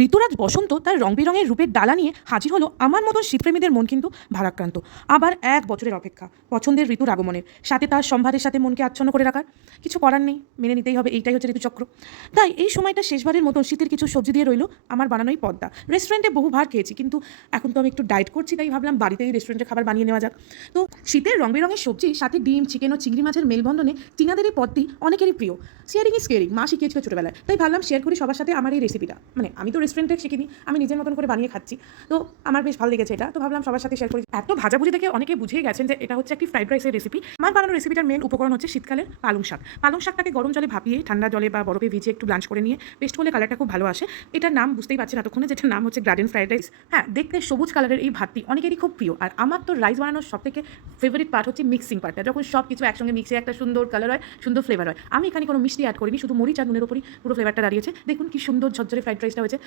ঋতুরাজ বসন্ত তার রং বেরঙের রূপের ডালা নিয়ে হাজির হলো আমার মতন শীতপ্রেমীদের মন কিন্তু ভারাক্রান্ত। আবার 1 বছরের অপেক্ষা পছন্দের ঋতুর আগমনের, সাথে তার সম্ভারের সাথে মনকে আচ্ছন্ন করে রাখার। কিছু করার নেই, মেনে নিতেই হবে, এইটাই হচ্ছে ঋতুচক্র। তাই এই সময়টা শেষবারের মতন শীতের কিছু সবজি দিয়ে রইলো আমার বানানোই পদ্মা। রেস্টুরেন্টে বহুবার খেয়েছি, কিন্তু এখন তো আমি একটু ডায়েট করছি, তাই ভাবলাম বাড়িতেই রেস্টুরেন্টের খাবার বানিয়ে নেওয়া যাক। তো শীতের রং বেরঙের সবজি সাথে ডিম, চিকেন ও চিংড়ি মাছের মেলবন্ধনে চীনাদের এই পদটি অনেকেরই প্রিয়। শেয়ারিং ইজ কেয়ারিং, মা শিখিয়েছিল ছোটবেলায়, তাই ভাবলাম শেয়ার করি সবার সাথে আমার এই রেসিপিটা। মানে আমি তো রেস্টুরেন্টে শিখিনি, আমি নিজের মতন করে বানিয়ে খাচ্ছি। তো আমার বেশ ভালো লেগেছে এটা, তো ভাবলাম সবার সাথে শেয়ার করি। এত ভাজাভুজি দেখে অনেকে বুঝিয়ে গেছেন যে এটা হচ্ছে একটি ফ্রাইড রাইসের রেসিপি। আমার বানানো রেসিপিটার মেন উপকরণ হচ্ছে শীতকালের পালং শাক। পালং শাকটাকে গরম জলে ভাপিয়ে ঠান্ডা জলে বা বরফে ভিজিয়ে একটু ব্লাঞ্চ করে নিয়ে পেস্ট করলে কালারটা খুব ভালো আসে। এটার নাম বুঝতেই পারছেন এতক্ষণে, যেটার নাম হচ্ছে গার্ডেন ফ্রাইড রাইস। হ্যাঁ, দেখতে সবুজ কালারের এই ভাতটি অনেকেরই খুব প্রিয়। আর আমার তো রাইস বানানোর সব থেকে ফেভারিট পার্ট হচ্ছে মিক্সিং পার্টটা, যখন সব কিছু একসঙ্গে মিক্সে একটা সুন্দর কালার হয়, সুন্দর ফ্লেভার হয়। আমি এখানে কোনো মিষ্টি অ্যাড করিনি, শুধু মরিচ আর নুনের উপরই পুরো ফ্লেভারটা দাঁড়িয়েছে। দেখুন কি সুন্দর ঝরঝরে ফ্রাইড রাইসটা হয়েছে।